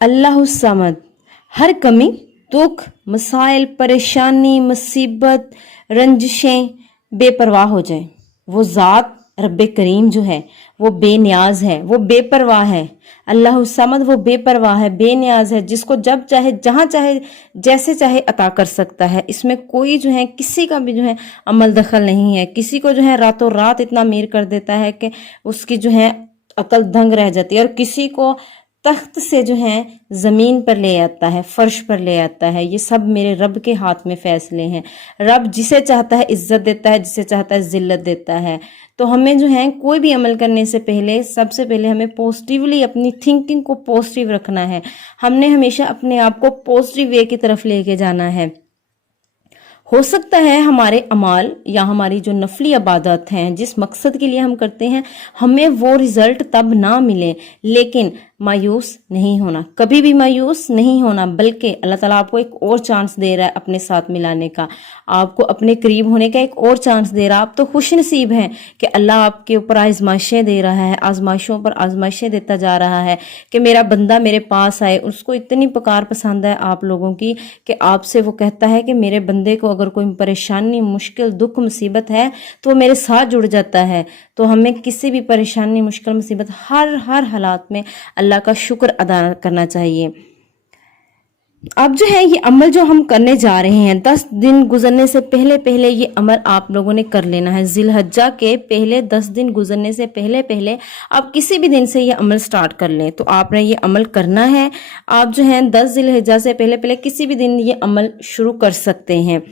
अल्लाह समद, हर कमी, दुख, मसाइल, परेशानी, मुसीबत, रंजिशें बेपरवाह हो जाए। वो ज़ात रब्बे करीम जो है वो बेनियाज है, वो बेपरवाह है। अल्लाह समद वो बेपरवाह है, बेनियाज है, जिसको जब चाहे, जहाँ चाहे, जैसे चाहे अता कर सकता है। इसमें कोई जो है किसी का भी जो है अमल दखल नहीं है। किसी को जो है रातों रात इतना अमीर कर देता है कि उसकी जो है अकल दंग रह जाती है, और किसी को तख्त से जो है जमीन पर ले आता है, फर्श पर ले आता है। ये सब मेरे रब के हाथ में फैसले हैं। रब जिसे चाहता है इज्जत देता है, जिसे चाहता है जिल्लत देता है। तो हमें जो है कोई भी अमल करने से पहले, सबसे पहले हमें पॉजिटिवली अपनी थिंकिंग को पॉजिटिव रखना है। हमने हमेशा अपने आप को पॉजिटिव वे की तरफ लेके जाना है। हो सकता है हमारे अमाल या हमारी जो नफली इबादत हैं, जिस मकसद के लिए हम करते हैं, हमें वो रिजल्ट तब ना मिले, लेकिन मायूस नहीं होना, कभी भी मायूस नहीं होना, बल्कि अल्लाह ताला आपको एक और चांस दे रहा है अपने साथ मिलाने का, आपको अपने करीब होने का एक और चांस दे रहा है। आप तो खुश नसीब हैं कि अल्लाह आपके ऊपर आजमाइशें दे रहा है, आजमाइशों पर आजमाइशें देता जा रहा है कि मेरा बंदा मेरे पास आए। उसको इतनी पुकार पसंद है आप लोगों की कि आपसे वो कहता है कि मेरे बंदे को अगर कोई परेशानी, मुश्किल, दुख, मुसीबत है तो वो मेरे साथ जुड़ जाता है। तो हमें किसी भी परेशानी, मुश्किल, मुसीबत, हर हालात में अल्लाह का शुक्र अदा करना चाहिए। अब जो है ये अमल जो हम करने जा रहे हैं, 10 दिन गुजरने से पहले पहले ये अमल आप लोगों ने कर लेना है। जिलहज्जा के पहले 10 दिन गुजरने से पहले पहले आप किसी भी दिन से ये अमल स्टार्ट कर लें, तो आपने ये अमल करना है। आप जो है 10 जिलहज्जा से पहले पहले किसी भी दिन ये अमल शुरू कर सकते हैं।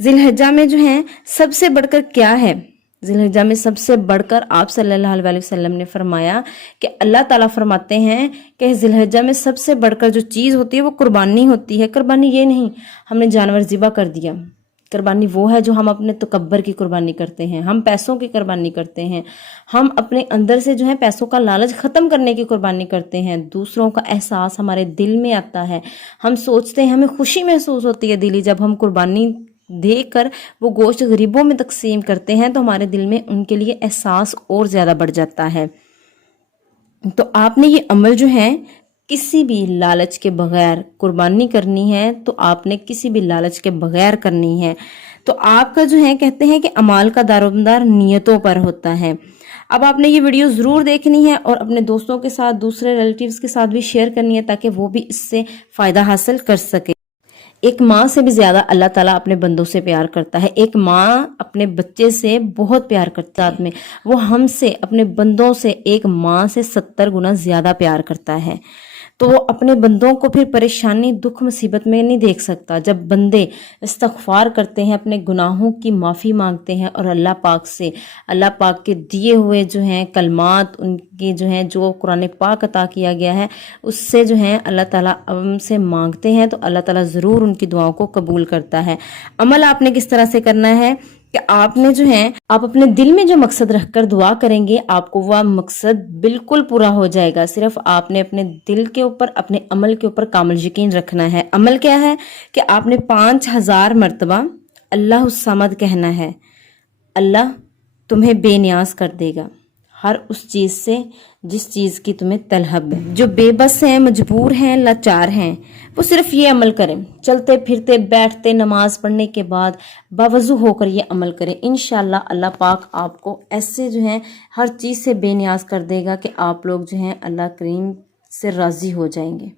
जिलहज्जा में जो है सबसे बढ़कर क्या है, जिलहज्जा में सबसे बढ़कर आप सल्लल्लाहु अलैहि वसल्लम ने फरमाया कि अल्लाह ताला फरमाते हैं कि जिलहज्जा में सबसे बढ़कर जो चीज़ होती है वो कुर्बानी होती है। कुर्बानी ये नहीं हमने जानवर ज़िबा कर दिया, कुर्बानी वो है जो हम अपने तकब्बर की कुर्बानी करते हैं, हम पैसों की कुर्बानी करते हैं, हम अपने अंदर से जो है पैसों का लालच ख़त्म करने की कुर्बानी करते हैं। दूसरों का एहसास हमारे दिल में आता है, हम सोचते हैं, हमें खुशी महसूस होती है दिली जब हम कुर्बानी देकर वो गोश्त गरीबों में तकसीम करते हैं, तो हमारे दिल में उनके लिए एहसास और ज़्यादा बढ़ जाता है। तो आपने ये अमल जो है किसी भी लालच के बगैर कुर्बानी करनी है, तो आपने किसी भी लालच के बगैर करनी है। तो आपका जो है कहते हैं कि अमाल का दारोमदार नियतों पर होता है। अब आपने ये वीडियो ज़रूर देखनी है और अपने दोस्तों के साथ, दूसरे रिलेटिव्स के साथ भी शेयर करनी है, ताकि वो भी इससे फ़ायदा हासिल कर सके। एक माँ से भी ज्यादा अल्लाह ताला अपने बंदों से प्यार करता है। एक माँ अपने बच्चे से बहुत प्यार करती है, साथ में वो हमसे, अपने बंदों से, एक माँ से 70 गुना ज्यादा प्यार करता है। तो वो अपने बंदों को फिर परेशानी, दुख, मुसीबत में नहीं देख सकता। जब बंदे इस्तग़फ़ार करते हैं, अपने गुनाहों की माफ़ी मांगते हैं और अल्लाह पाक से, अल्लाह पाक के दिए हुए जो हैं कलमात, उनके जो हैं जो कुरान पाक अता किया गया है, उससे जो है अल्लाह ताला हमसे मांगते हैं, तो अल्लाह ताला ज़रूर उनकी दुआओं को कबूल करता है। अमल आपने किस तरह से करना है कि आपने जो है, आप अपने दिल में जो मकसद रखकर दुआ करेंगे, आपको वह मकसद बिल्कुल पूरा हो जाएगा। सिर्फ आपने अपने दिल के ऊपर, अपने अमल के ऊपर कामिल यकीन रखना है। अमल क्या है कि आपने 5000 मरतबा अल्लाह समद कहना है। अल्लाह तुम्हें बेनियाज कर देगा हर उस चीज़ से जिस चीज़ की तुम्हें तलब है। जो बेबस हैं, मजबूर हैं, लाचार हैं, वो सिर्फ ये अमल करें। चलते फिरते, बैठते, नमाज पढ़ने के बाद बावजू होकर ये अमल करें। इंशाल्लाह अल्लाह पाक आपको ऐसे जो है हर चीज़ से बेनियाज कर देगा कि आप लोग जो हैं अल्लाह करीम से राज़ी हो जाएंगे।